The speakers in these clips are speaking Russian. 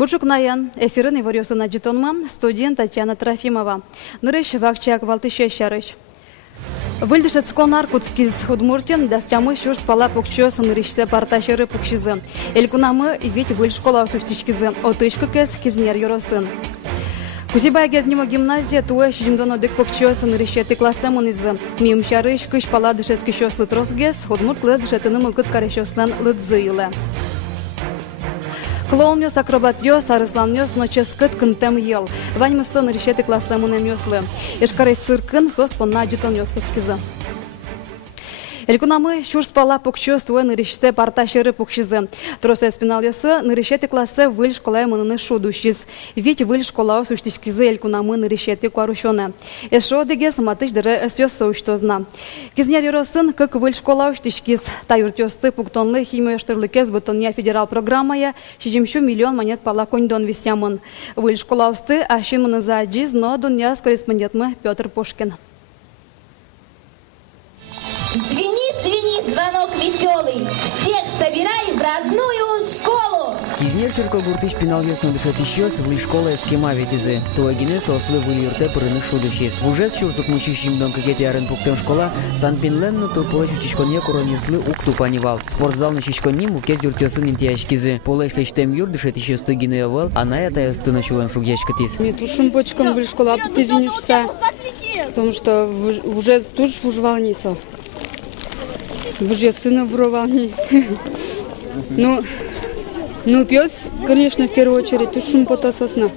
Буржукнаян, эфирын Иварёсына Джитонма, студент Татьяна Трофимова. Нырыш вакчак валтышещарыш. Выльдышец конар куцкиз Удмуртин, дастямы шур спала покчос нырышсе парташеры покшизы. Элькунамы ведь выль школа сустичкизы, отышка кес кизнер юросын. Кузибай геднимо гимназия туэ шижимдоно дык покчос нырышеты классемон изы. Мимшарыш кыш пала дышес кишос лытросгес, Удмурт лы дышетыны мылкыт карешослан лыдзыйлы. Клоунёс, акробатёс, арысланёс, но ческыт кынтем ел. Ваньмысын решеты классемон эмёслы. Эшкарай сыркын сос понна джитонёс куцкизы. Элькунамы шур спала покчос туэ нырышсе парташеры покшизы. Тросе спиналёсы нырышеты классе выль школай мыныны шудущиз. Ведь выль школа суштишкизы элькунамы нырышеты куарушёны. Эшо дегес матыш дыры эсёс соуштозна. Кизнер юросын как выль школа уштишкиз. Таюртёсты пуктонлы химиоштырлыкез бутония федерал программая 6 миллион монет пала коньдон висямын. Выль школа усты ашин мыны зааджиз, но дуньяс корреспондентмы Петр Пушкин. Звенит звонок веселый. Всех собирай в родную школу. Кизнер Черкогуртыш пинал ясно дышать еще с выль школы схема ветизы. Туагинес ослы выльюрте пырыных шудущиз. Уже с чурсук мучищим дон какие-то ярен пуктем школа. Санпинленну то полачу чичконе куроньюслы укту панивал. Спортзал на чичконе мукет юртёсын интияшкизы. Полэшле штем юр дышать еще стыгины овал. А на это ясты начулем шугьячкатис. Мне тушим бочком выль школа птизинюшся. Потому что уже туш вужвалнисо. Уже сына вровални. Ну, пес, конечно, в первую очередь, тут шум потасосна.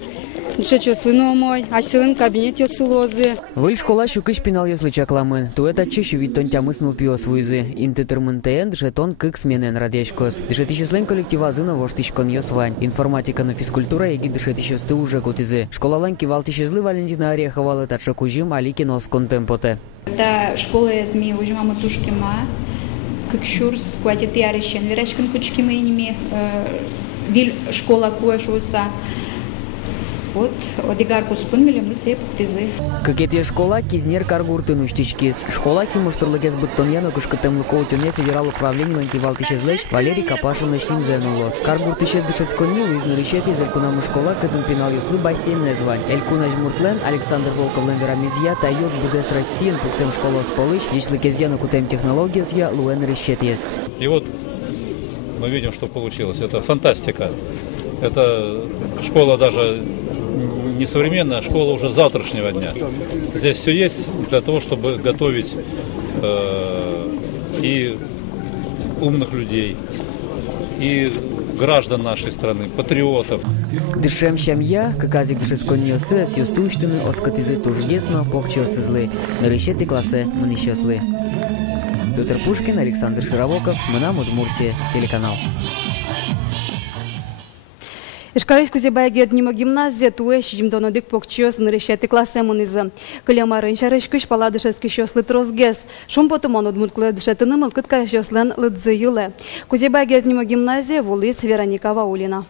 Дышачо сыну мой, а сын кабинет ёсулозы. Выль школа щукыш пинал ёслы чакламын. Туэта чищу вид тон тямыснул пиос вуйзы. Интетерментен дышетон кык сменен радешкос. Дышет еще слен коллектива зына воштичкон ёсвань. Информатика на физкультура еги дышет еще сты уже кутизы. Школа ланки валтищезлы Валентина Орехова татша кужим аликино с контемпоте. Это школа зми уже мама тушкима. Как шурс, куатит ярыщен, верачкин кучки моими, виль школа куэшуса. Вот, одигарку спынмели мы все пуктизы. Как эти школа кизнер каргуртын уштичкис. Школа химуштурлыгез буттоньяно кышкытем лукоутюне федерал управление лантивалтищезлэш Валерий Капашин начним зернулос. Каргуртыщез дышецконни из нарищети из элькунамы школа кытым пинал юслы бассейн звань. Элькуна жмуртлен Александр Волковлен Верамизья тайок будес Россиен пуктем школа сполыш, если кезьяно кутем технологиес я луэн решетьес. И вот мы видим, что получилось. Это фантастика. Это школа даже не современная, а школа уже завтрашнего дня. Здесь все есть для того, чтобы готовить и умных людей, и граждан нашей страны, патриотов. Дышем щамья, каказик дышесконьосы, с юстуштыны, оскатизы тоже ясно, покчосы злы. Нарищеты классы, мынищослы. Петр Пушкин, Александр Шировоков, Мынам Удмуртия, телеканал. Ишкарайс кузебай герднимо гимназия туэ шижимдоно дык покчос нырышеты классемон изы. Кылямарын шарышкыш пала дышески шослы трозгес. Шумпотымон удмуртлы дышетыны мылкыт карашослен лыдзы юлы. Кузебай герднимо гимназия вулис Вероника Ваулина.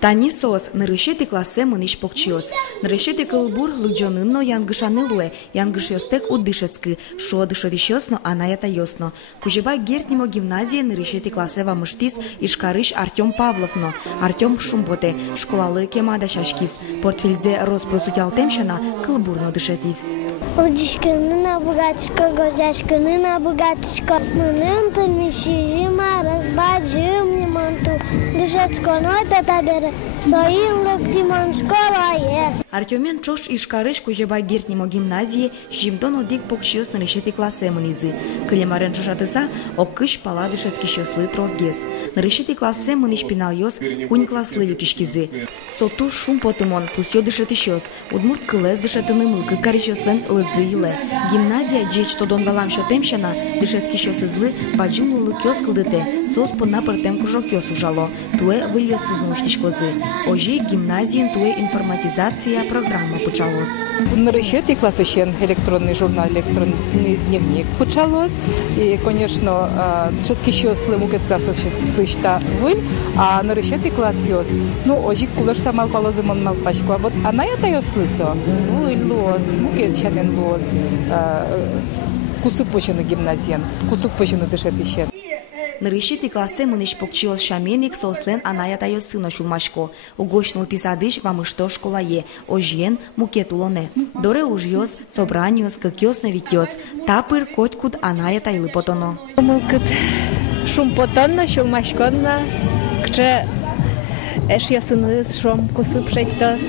Тани сос нырышети классе мыныш покчиос. Нырышети кылбур лыджонынно янгышаны луэ, янгышёстек удышецкы, шо дышерищёсно, анаята ёсно. Кужеба гертнимо гимназия нырышети классе вамыштис ишкарыш Артём Павловно, Артём Шумботе, школалы кемада шашкис, портфельзе роспросутялтемшана кылбурно дышетис. Удишканы на богатышко, гозяшканы на богатышко. Мынынтын мишижима разбаджим неманту. Дышецконой пятаберы, соинлык диман школае. Артёмен чош ишкарыш кужеба гертнимо гимназии жимдон одик покчиос нырышети классе мынизы. Кылемарен чошатыса оккыш пала дышецки шослы трозгес. Нырышети классе мыныш пиналйос кунь класслы люкишкизы. Соту шум потымон пусё дышетищос. Удмурт кылез дышетыны мылкыт карищослен лыдзыйлы. Гимназия джеч тодон валам шотемшана дышецки шосызлы баджимлы лыкёс кылдыте. Сос пына пыртем кружокёс ужало. Туэ выльёс изнуштишкозы. Ожи гимназиен туэ информатизация программа почалось. Нырышети классищен электронный журнал, электронный дневник почалось. И, конечно, дышецки шослы мукет классища выль, а нырышети классиос. Ну, ожи кулаш самал колозымон малпачку. А вот она это ёслысо. Выль лоз, мукет шамен лоз. Кусук почину гимназиен, кусук почину дышетищен. Нырышети классе мыныш покчиос шаменик сослен анаята ё сына шулмашко. Угошнул писадыш вамышто школае, ожьен мукетулоне. Доре ужьёс, собраниос, кыкёс навитёс. Тапыр котькут анаята илыпотоно. Мылкыт шумпотонно, шулмашконно, кче эш ё сыны шом кусып шейтос,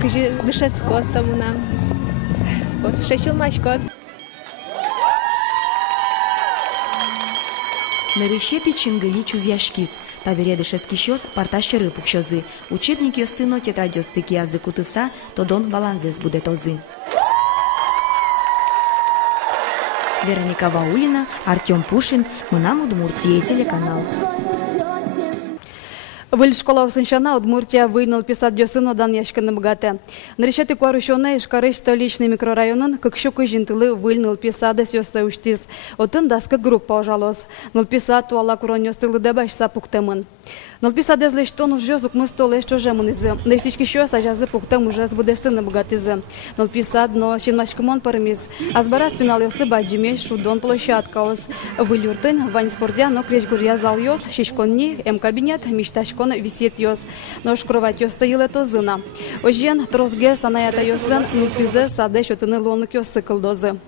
кыжи дышецко самунам. Вот шешулмашкон. Нырышети чингыли чузяшкис. Тавереды шескищёс партащеры пукщозы. Учебник ёстыно тетрадёстыки языку тыса, тодон баланзес буде тозы. Вероника Ваулина, Артем Пушин, Мынам Удмуртия, телеканал. Выль школа усынчана Удмуртия выйнал писать дёсыно дан яшканы бгате. Нарещеты куарушёне Ишкарыш столичный микрорайонын кыкшуку жинтылы выльнал писады сёса уштиз. Отын даска группа ожалос. Нал писат туала куронёстылы дебаш сапуктемын. Нал писат эзлеш тон ужёз укмыстол эшчо жемынызы. Нестички шёса жазы пуктем уже сбудестыны бгатызы. Нал писат но шинмашкымон пармиз. Азбара спинал ёсы баджимеш шудон площадкаос. Вылюртын вань спордя но креш гурья зал ёс, шишконни, кабинет, мечташкон висит ёс. Но шкровать ёс таиле тозына. Ожен трозге санаята ёслен сынылпизе саде шотыны лонлык ёс сыкылдозы.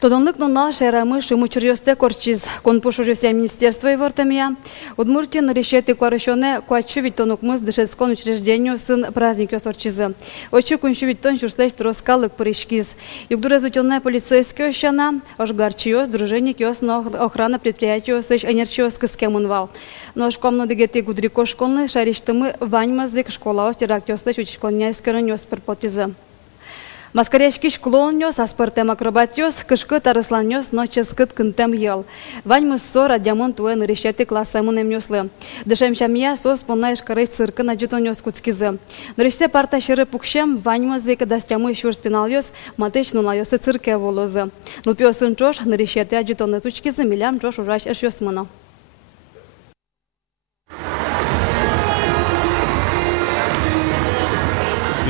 Тодонлык нуна шерамы шимучур ёсте корчиз. Кон пушу ёсте министерство и вортамия. Удмуртия нарешеты куарышёне куачу витонук мыс дышескон учреждению сын праздник ёс орчизы. Очу куншу витон шурслеш троскалык паришкиз. Югдурезутённая полицейская ощана, ожгарчи ёс, дружинник ёс, но охрана предприятия ёс, энерчиос кыскемунвал. Но шкомно дегеты гудрико школны шариштымы ваньмазык школа ос терак ёслеш учишконня искерен ёс перпотизы. Маскарешки шклонёс, аспортем акробатёс, кышкыт арысланёс, но ческыт кынтем ел. Ваньмыз сор адямон туэ нарешеты классамын эмнёслы. Дышем шамия сос полна ишкарый циркы наджутонёс куцкизы. Нареште парта шыры пукшем, ваньмызы кадастямы шур спинал ёс, матыч нулайосы цирке волозы. Нулпиосын чош нарешеты аджутонны тучкизы милям чош ужаш эшёс мына.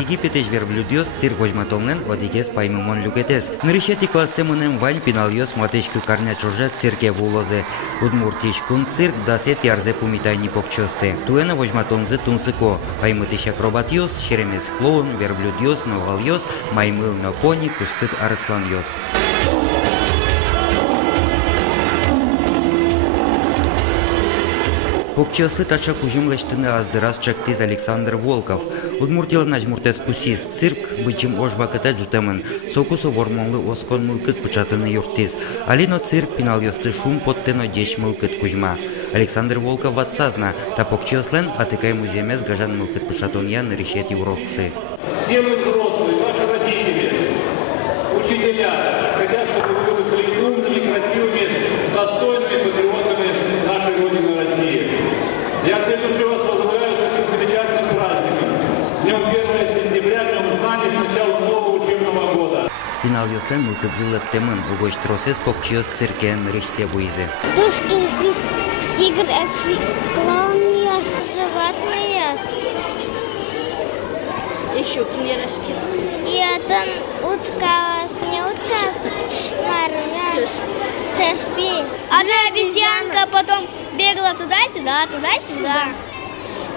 Египетеш верблюдёс цирк ожматомнен одигес паймымон люгетес. Нарешети классемонем вань пиналёс матешкы карня чужа цирке вулозе. Удмуртишкун цирк дасет ярзе пумитайни покчосте. Туэна ожматомзе тунсыко. Паймытыш акробатёс, шеремес клоун, верблюдёс, новалёс, маймыл на кони, кышкыт арысланёс. Покчосты тача кужим лештыны аздырас чактиз Александр Волков. Удмуртила нажмуртес пусис цирк бычым ожвакыта жутемын. Сокусо вормонлы оскон мылкыт пычатыны юртиз. Алино цирк пинал ёсты шум поттено деш мылкыт кужма. Александр Волков отсазна, та покчослен атыкай муземес гажан мылкыт пычатонья нарешети уроксы. Все мы взрослые, ваши родители, учителя, хотят, чтобы вы выросли умными, красивыми, достойными патриотами нашей Родины России. Я всей души вас поздравляю с этим замечательным праздником. Днем 1 сентября, Днем знаний, с началом нового учебного года. Пинал ёслен мылкыт зылык темын, угоч тросес покчиос циркен решсе буизе. Душки жив, тигр, клоун ёс, животный ёс. Еще примерочки. И это утка, не утка, шмар, чешпи. Одна обезьянка потом бегала туда-сюда, туда-сюда.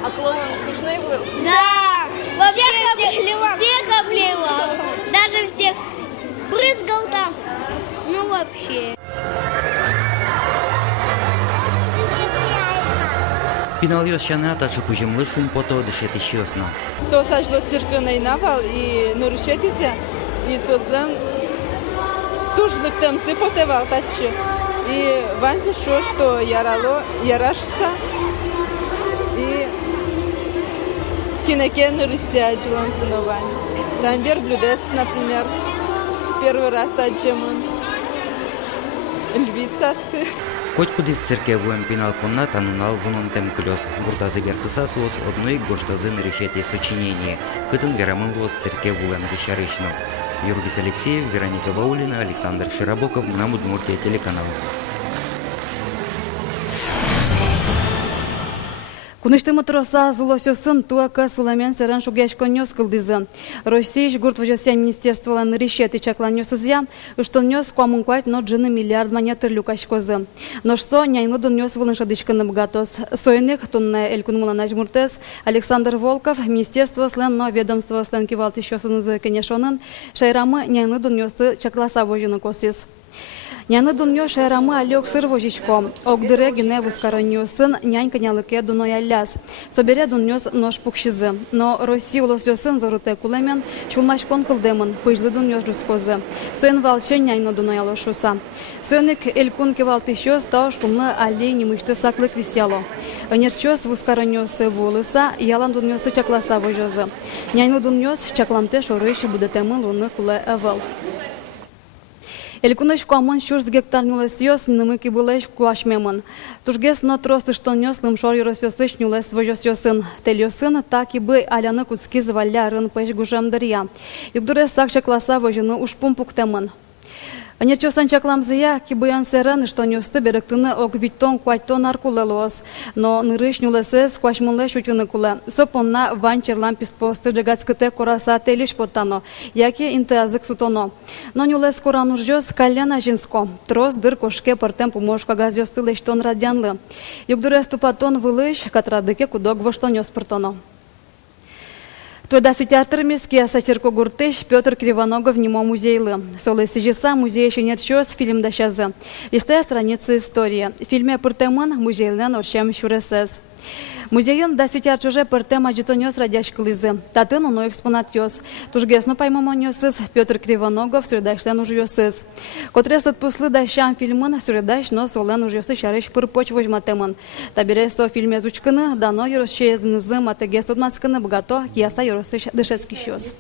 А клоун смешной был? Да! Всех обливал. Даже всех брызгал там. Ну вообще. Пинал ёс шана тача кужимлы шум пото дышет ищёсно. Сосажло цирка найнавал и нарушетизе, и сослен тужлык там сыпотевал тачи. И ванзе шо, что ярашса, и кинеке нарыся джилам сыновань. Там верблюдес, например, первый раз аджеман. Львицасты. Хоть кудис циркевуем пинал понна танунал вунон тем клёс. Гуртазы вертыса сос одной гоштазы нарешете сочинение. Кытын верамын лос циркевуем защарышно. Юргис Алексеев, Вероника Ваулина, Александр Широбоков, Мынам Удмуртия, телеканал. Куныштымы троса зулосёсын туака суламен сыран шугяшконёс кылдызы. Россия гурт вожося министерствола нырещет и чакланёсызя, что нёс куамунквайт но джины миллиард монетыр люкашкозы. Но что няйны донёс вылыншадышканы бгатос. Сойных тонна элькунмула нажмуртес Александр Волков, министерство слен но ведомство слен кивалт еще сынызы кенешонын, шайрамы няйны донёсы чакласа вожины косис. Няны дуньё шайрамы алёк сыр вожичко. Огдыре гене вускаронёсын нянька нялыке дуной аляс. Собере дуньёс нож пукшизы. Но Россия улосёсын зоруте кулемен чулмашкон кылдемын. Пыжлы дуньёс жуцкозы. Сойн валче няньно дуной алошуса. Сойник элькун кевалт ещё стауш кумлы алей немышты саклык висяло. Нерчёс вускаронёсы волыса ялан дуньёсы чакласа вожозы. Няньно дуньёс чакламте шорыш будетемын луны куле эвел. Элькуныш куамын шурс гектар нюлесьёс нымыки былэш куашмемын. Тужгес но тросты что нёс лымшор юросёсыш нюлес вожосёсын. Тельёсын так и бы аляны куски заваля рын пэш гужамдырья. Югдурес так чакласа вожыны ушпум пуктемын. Нерчосан чакламзыя кибыян серен, что нёсты беректыны ок виттон куайтон аркулелос. Но нырыш нюлесес куашмылэ шутыны кулэ. Сопонна ванчерлан писposты джагацкыте кораса телиш потано, яки интеазык сутоно. Но нюлес коранужжёс каляна жинско. Трос дыр кошке портем помошка газёсты лештон радянлы. Югдурес тупатон вылыш, катрадыке кудок воштонёс портоно. Туда сутяртырмес кияса черко гуртыш Петр Кривоногов немо музейлы. Солы сижеса музей еще нет чёс фильм дащазы. Листая страницы истории. В фильме пыртемын музейлен орчем шуресес. Музейын да сутяр чуже пыртем аджитонёс радяш кылызы. Татын оно экспонат ёс. Тужгесно паймамонёсыз Петр Кривоногов сюредашлен ужёсыз. Котрес отпуслы дащам фильмын сюредаш но солен ужёсы шарыш пырпоч вожматемын. Табересто фильме зучкыны дано ёросчезнызы матегес тутмацкыны богато кияса ёросыш дышецкий щёс.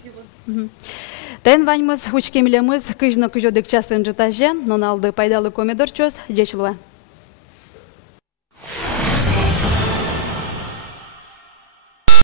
Тен ваньмыз учкемлемыз кыжно кыжодык часын жытаже, но налды пайдалы комедор чёс дечылы.